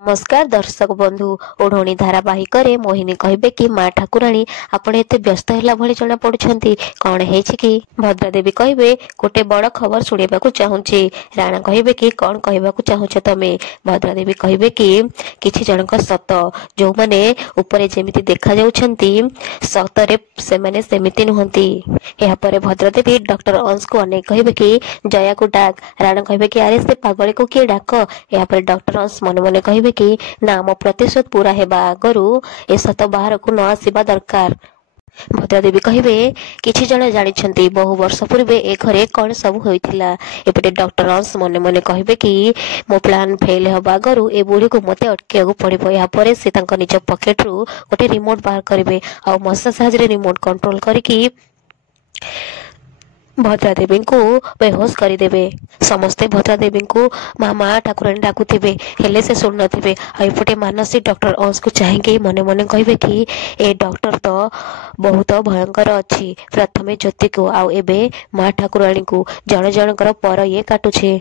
नमस्कार दर्शक बंधु ओढ़णी धारावाहिक मोहिनी कहे कि माँ ठाकुराणी आपण एते व्यस्त है भाई जना पड़ुछंती कौन है कि भद्रादेवी कहे गोटे बड़ खबर शुणा चाहूँगी। राणा कहे कि कौन कहवाक चाहूच तमे। भद्रादेवी कहे कि किछि जनक सत जो माने ऊपर जेमिति देखा जाउछंती सतरे से माने सेमिति नुहंती। या परे भद्रादेवी डॉक्टर अंश को अनेक कहे कि जया को डाक। राणा कहे कि अरे से पागल को किए डाक। या परे डॉक्टर अंश मन मन कहे कि ना मो प्रतिशोध पूरा हेबा आगरू ए सत बाहर को न आसीबा दरकार। भद्रादेवी कहे किछि जण जानिछंती बहु वर्ष पूर्वे ए घरे कौन सब होइथिला। एपटे डॉक्टर अंश मने मने कहे कि मो प्लान फेल हेबा आगरू ए बुढ़ी को मते अटकेगु पड़िबो। या परे से तांक निज पॉकेट रु गोटे रिमोट बाहर करिवे आ मसा साहाଯ୍य रिमोट कंट्रोल करिकी भद्रादेवी को बेहोश करदेवे। समस्ते भद्रादेवी को माँ ठाकुराणी डाकुथिबे हेले से शुणु नथिबे। एपटे मानसी डॉक्टर अंश को चाहिए मने मने कहे कि ए डॉक्टर तो बहुत भयंकर अच्छी। प्रथमे ज्योति को आउ एबे माँ ठाकुराणी को जण जणकर पर ये काटुछे।